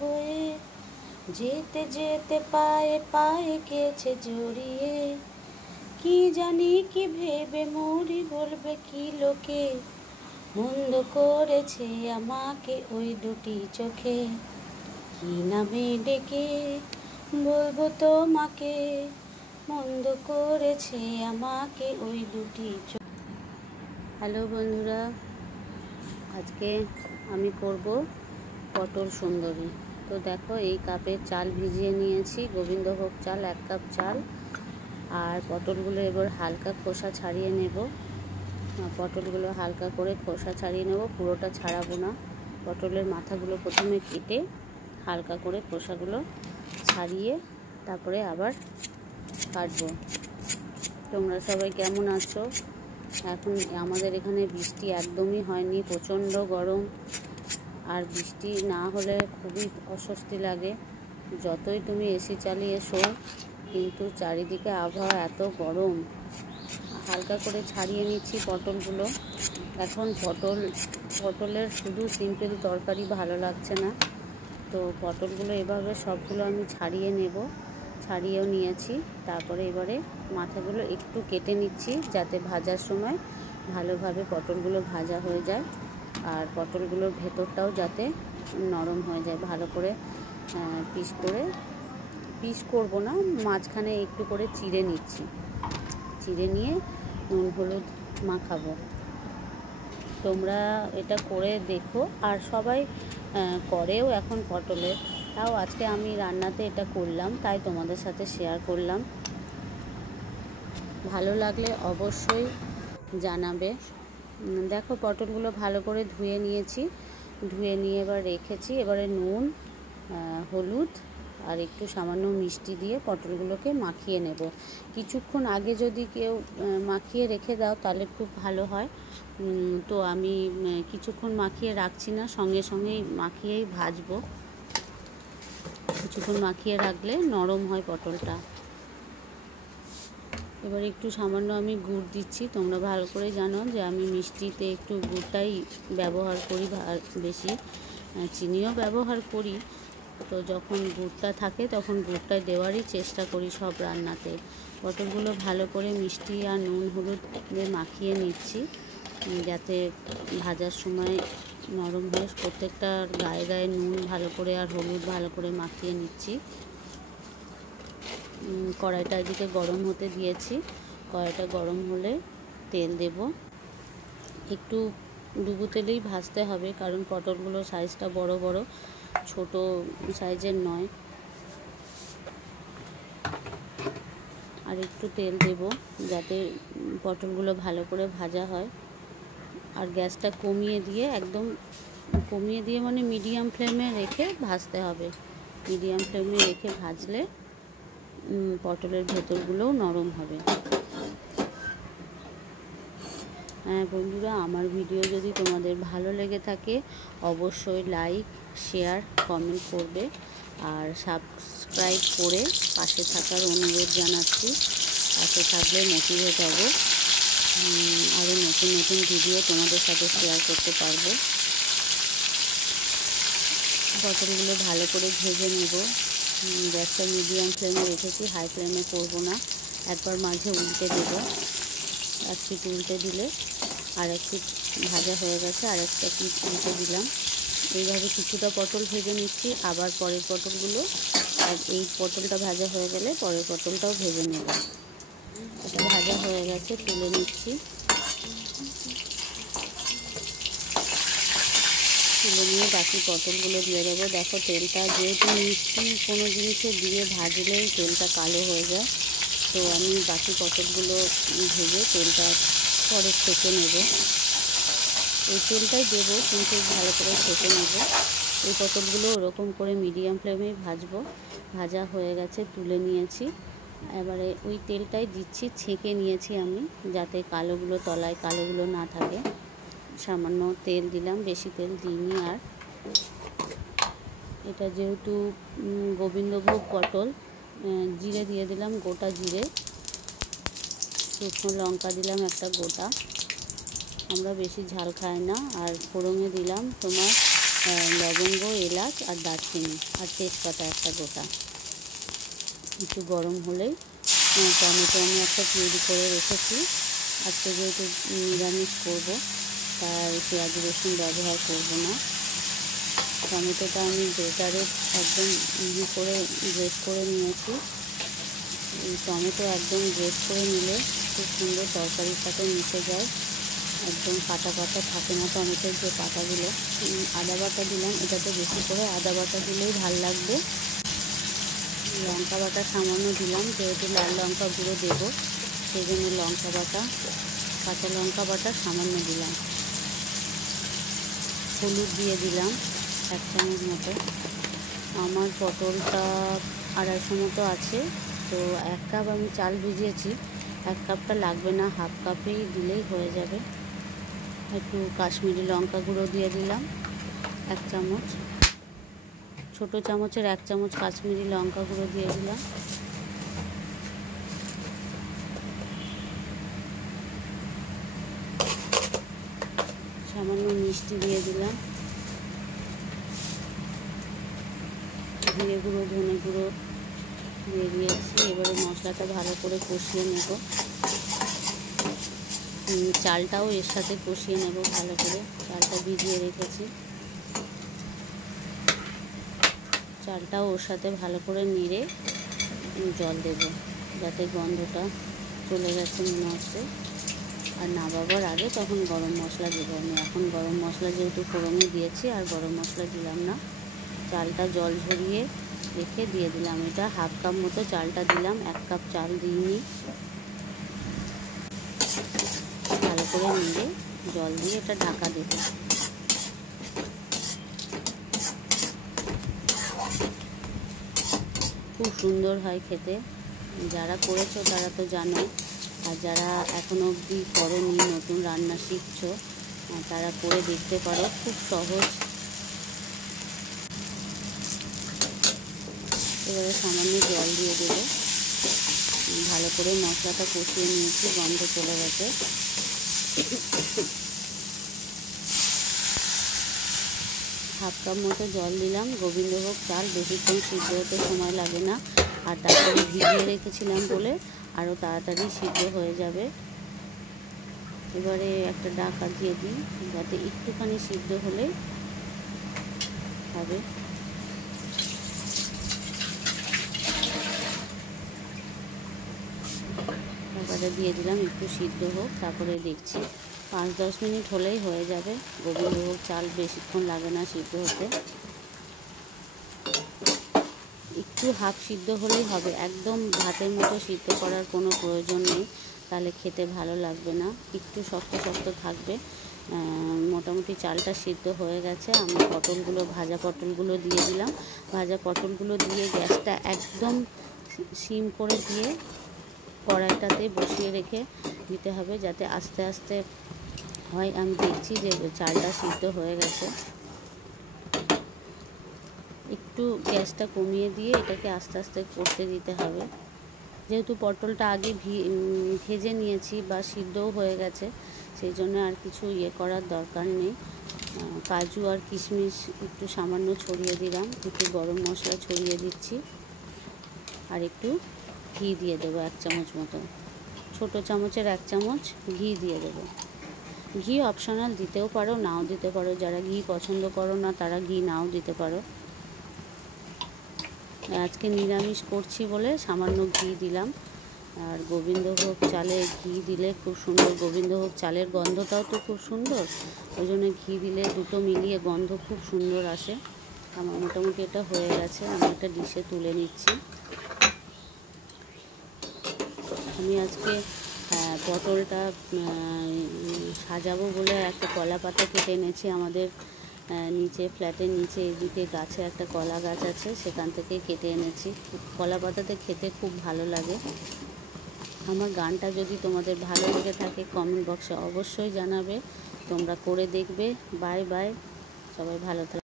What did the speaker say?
হয়ে যেতে যেতে পায়ে পায়ে গেছে জড়িয়ে। কি জানি কি ভেবে মরি, বলবে কি লোকে, মন্দ করেছে আমাকে ওই দুটি চোখে। কি নামে ডেকে বলবো তোমাকে, মন্দ করেছে আমাকে ওই দুটি চোখ। হ্যালো বন্ধুরা, আজকে আমি করব পটল সুন্দরী। তো দেখো, এই কাপের চাল ভিজিয়ে নিয়েছি, গোবিন্দভোগ চাল 1 কাপ চাল। আর পটলগুলো এবার হালকা খোসা ছাড়িয়ে নেব। পটলগুলো হালকা করে খোসা ছাড়িয়ে নেব, পুরোটা ছাড়াবো না। পটলের মাথাগুলো প্রথমে কেটে হালকা করে খোসাগুলো ছাড়িয়ে তারপরে আবার কাটবো। তোমরা সবাই কেমন আছো? এখন আমাদের এখানে বৃষ্টি একদমই হয়নি, প্রচণ্ড গরম। আর বৃষ্টি না হলে খুবই অস্বস্তি লাগে। যতই তুমি এসি চালিয়ে শো, কিন্তু চারিদিকে আবহাওয়া এত গরম। হালকা করে ছাড়িয়ে নিচ্ছি পটলগুলো। এখন পটলের শুধু সিম্পল তরকারি ভালো লাগছে না, তো পটলগুলো এভাবে সবগুলো আমি ছাড়িয়ে নেব। ছাড়িয়েও নিয়েছি। তারপরে এবারে মাথাগুলো একটু কেটে নিচ্ছি, যাতে ভাজার সময় ভালোভাবে পটলগুলো ভাজা হয়ে যায়। আর পটলগুলোর ভেতরটাও যাতে নরম হয়ে যায়। ভালো করে পিস করব না, মাঝখানে একটু করে চিড়ে নিচ্ছি। চিড়ে নিয়ে নুন হলুদ মাখাবো। তোমরা এটা করে দেখো, আর সবাই করেও এখন পটলের। তাও আজকে আমি রান্নাতে এটা করলাম, তাই তোমাদের সাথে শেয়ার করলাম। ভালো লাগলে অবশ্যই জানাবে। দেখো, পটলগুলো ভালো করে ধুয়ে নিয়েছি। ধুয়ে নিয়ে এবার রেখেছি। এবারে নুন, হলুদ আর একটু সামান্য মিষ্টি দিয়ে পটলগুলোকে মাখিয়ে নেব। কিছুক্ষণ আগে যদি কেউ মাখিয়ে রেখে দাও তাহলে খুব ভালো হয়। তো আমি কিছুক্ষণ মাখিয়ে রাখছি না, সঙ্গে সঙ্গেই মাখিয়েই ভাজবো। কিছুক্ষণ মাখিয়ে রাখলে নরম হয় পটলটা। এবার একটু সামান্য আমি গুড় দিচ্ছি। তোমরা ভালো করে জানো যে আমি মিষ্টিতে একটু গুড়টাই ব্যবহার করি বেশি, চিনিও ব্যবহার করি। তো যখন গুড়টা থাকে তখন গুড়টা দেওয়ারই চেষ্টা করি সব রান্নাতে। পটলগুলো ভালো করে মিষ্টি আর নুন হলুদ দিয়ে মাখিয়ে নিচ্ছি, যাতে ভাজার সময় নরম হয়। প্রত্যেকটা গায়ে গায়ে নুন ভালো করে আর হলুদ ভালো করে মাখিয়ে নিচ্ছি। কড়াইটা এদিকে গরম হতে দিয়েছি। কড়াইটা গরম হলে তেল দেব। একটু ডুবো তেলেই ভাজতে হবে, কারণ পটলগুলো সাইজটা বড় বড়, ছোট সাইজের নয়। আর একটু তেল দেব যাতে পটলগুলো ভালো করে ভাজা হয়। আর গ্যাসটা কমিয়ে দিয়ে মানে মিডিয়াম ফ্লেমে রেখে ভাজতে হবে। মিডিয়াম ফ্লেমে রেখে ভাজলে পটলের ভেতরগুলোও নরম হবে। হ্যাঁ বন্ধুরা, আমার ভিডিও যদি তোমাদের ভালো লেগে থাকে অবশ্যই লাইক, শেয়ার, কমেন্ট করবে। আর সাবস্ক্রাইব করে পাশে থাকার অনুরোধ জানাচ্ছি। পাশে থাকলে মোটিভেট হব, আরও নতুন নতুন ভিডিও তোমাদের সাথে শেয়ার করতে পারবো। পটলগুলো ভালো করে ভেজে নেব। গ্যাসটা মিডিয়াম ফ্লেমে রেখেছি, হাই ফ্লেমে করব না। একবার মাঝে উল্টে দেব, এক পিঠ উল্টে দিলে আর এক পিঠ ভাজা হয়ে গেছে, আর একটা পিঠ উল্টে দিলাম। এইভাবে কিছুটা পটল ভেজে নিচ্ছি, আবার পরের পটলগুলো, আর এই পটলটা ভাজা হয়ে গেলে পরের পটলটাও ভেজে নেব। এটা ভাজা হয়ে গেছে, তুলে নিচ্ছি। তুলে নিয়ে বাকি পটলগুলো দিয়ে দেবো। দেখো, তেলটা যেহেতু মিষ্টি কোনো জিনিসে দিয়ে ভাজলেই তেলটা কালো হয়ে যায়, তো আমি বাকি পটলগুলো ভেজে তেলটা পরে ছেঁকে নেব। এই তেলটাই দেবো, কিন্তু ভালো করে ছেঁকে নেব। এই পটলগুলো ওরকম করে মিডিয়াম ফ্লেমেই ভাজবো। ভাজা হয়ে গেছে, তুলে নিয়েছি। এবারে ওই তেলটাই দিচ্ছি, ছেঁকে নিয়েছি আমি, যাতে তলায় কালোগুলো না থাকে। সামান্য তেল দিলাম, বেশি তেল দিইনি। আর এটা যেহেতু গোবিন্দভোগ পটল, জিরে দিয়ে দিলাম, গোটা জিরে। শুকনো লঙ্কা দিলাম একটা গোটা, আমরা বেশি ঝাল খাই না। আর ফোড়নে দিলাম তোমার লবঙ্গ, এলাচ আর দারচিনি আর তেজপাতা একটা গোটা। একটু গরম হলেই টমেটো আমি একটা পিউরি করে রেখেছি। আজকে যেহেতু নিরামিষ করবো তাই পেঁয়াজ রসুন ব্যবহার করব না। টমেটোটা আমি গ্রেটারে একদম করে গ্রেট করে নিয়েছি। এই টমেটো একদম গ্রেট করে নিলে খুব সুন্দর তরকারির সাথে মিশে যায়, একদম কাটা কাটা থাকে না টমেটোর যে পাতাগুলো। আদা বাটা দিলাম, এটাতে বেশি করে আদা বাটা দিলেই ভাল লাগবে। লঙ্কা বাটা সামান্য দিলাম, যেহেতু লাল লঙ্কা গুঁড়ো দেবো সেই জন্য লঙ্কা বাটা, কাঁচা লঙ্কা বাটা সামান্য দিলাম। হলুদ দিয়ে দিলাম 1 চামচ মতো। আমার পটলটা 250 মতো আছে, তো 1 কাপ আমি চাল ভিজিয়েছি, 1 কাপটা লাগবে না, হাফ কাপেই দিলেই হয়ে যাবে। একটু কাশ্মীরি লঙ্কা গুঁড়ো দিয়ে দিলাম 1 চামচ, ছোটো চামচের 1 চামচ কাশ্মীরি লঙ্কা গুঁড়ো দিয়ে দিলাম। সামান্য মিষ্টি দিয়ে দিলাম, জিরে গুঁড়ো, ধনে গুঁড়ো দিয়ে দিয়েছি। এবারে মশলাটা ভালো করে কষিয়ে নেব, চালটাও এর সাথে কষিয়ে নেব ভালো করে। চালটা ভিজিয়ে রেখেছি, চালটাও ওর সাথে ভালো করে নেড়ে জল দেব, যাতে গন্ধটা চলে গেছে মনে হচ্ছে। আর নামাবার আগে তখন গরম মশলা দেবো আমি। এখন গরম মশলা যেহেতু ফোড়নে দিয়েছি আর গরম মশলা দিলাম না। চালটা জল ঝরিয়ে রেখে দিয়ে দিলাম। এটা হাফ কাপ মতো চালটা দিলাম, 1 কাপ চাল দিইনি। ভালো করে নেড়ে জল দিয়ে এটা ঢাকা দেব। খুব সুন্দর হয় খেতে, যারা করেছো তারা তো জানো, আর যারা এখনো অবধি করোনি, নতুন রান্না শিখছো, তারা করে দেখতে পারো, খুব সহজ। এবারে সামান্য জল দিয়ে দেবো। ভালো করে মশলাটা কষিয়ে নিয়েছি, গন্ধ চলে গেছে। হাফ কাপ মতো জল দিলাম। গোবিন্দভোগ চাল বেশিক্ষণ সিদ্ধ হতে সময় লাগে না, আর তারপরে ভিজিয়ে রেখেছিলাম বলে আরও তাড়াতাড়ি সিদ্ধ হয়ে যাবে। এবারে একটা ঢাকা দিয়ে দিই, যাতে একটুখানি সিদ্ধ হলে হবে। ঢাকাটা দিয়ে দিলাম, একটু সিদ্ধ হোক, তারপরে দেখছি। 5-10 মিনিট হলেই হয়ে যাবে। গোবিন্দভোগ চাল বেশিক্ষণ লাগে না সিদ্ধ হতে, একটু হাফ সিদ্ধ হলেই হবে। একদম ভাতের মতো সিদ্ধ করার কোনো প্রয়োজন নেই, তাহলে খেতে ভালো লাগবে না, একটু শক্ত শক্ত থাকবে। মোটামুটি চালটা সিদ্ধ হয়ে গেছে। আমি পটলগুলো, ভাজা পটলগুলো দিয়ে দিলাম। ভাজা পটলগুলো দিয়ে গ্যাসটা একদম সিম করে দিয়ে কড়াইটাতে বসিয়ে রেখে দিতে হবে, যাতে আস্তে আস্তে হয়। আমি দেখছি যে চালটা সিদ্ধ হয়ে গেছে। একটু গ্যাসটা কমিয়ে দিয়ে এটাকে আস্তে আস্তে করতে দিতে হবে। যেহেতু পটলটা আগে ভেজে নিয়েছি বা সিদ্ধও হয়ে গেছে, সেই জন্য আর কিছু করার দরকার নেই। কাজু আর কিশমিশ একটু সামান্য ছড়িয়ে দিলাম, একটু গরম মশলা ছড়িয়ে দিচ্ছি, আর একটু ঘি দিয়ে দেবো 1 চামচ মতো, ছোটো চামচের 1 চামচ ঘি দিয়ে দেবো। ঘি অপশনাল, দিতেও পারো নাও দিতে পারো, যারা ঘি পছন্দ করো না তারা ঘি নাও দিতে পারো। আজকে নিরামিষ করছি বলে সামান্য ঘি দিলাম। আর গোবিন্দভোগ চালে ঘি দিলে খুব সুন্দর, গোবিন্দভোগ চালের গন্ধটাও তো খুব সুন্দর, ওই জন্য ঘি দিলে দুটো মিলিয়ে গন্ধ খুব সুন্দর আসে। আমার মোটামুটি এটা হয়ে গেছে, আমি একটা ডিশে তুলে নিচ্ছি। আমি আজকে পটলটা সাজাবো বলে একটা কলা পাতা কেটে এনেছি। আমাদের নিচে ফ্ল্যাটের নিচে এদিকে গাছে একটা কলা গাছ আছে, সেখান থেকে কেটে এনেছি। কলা পাতাতে খেতে খুব ভালো লাগে। আমার গানটা যদি তোমাদের ভালো লেগে থাকে কমেন্ট বক্সে অবশ্যই জানাবে, তোমরা করে দেখবে। বাই বাই, সবাই ভালো থাকবে।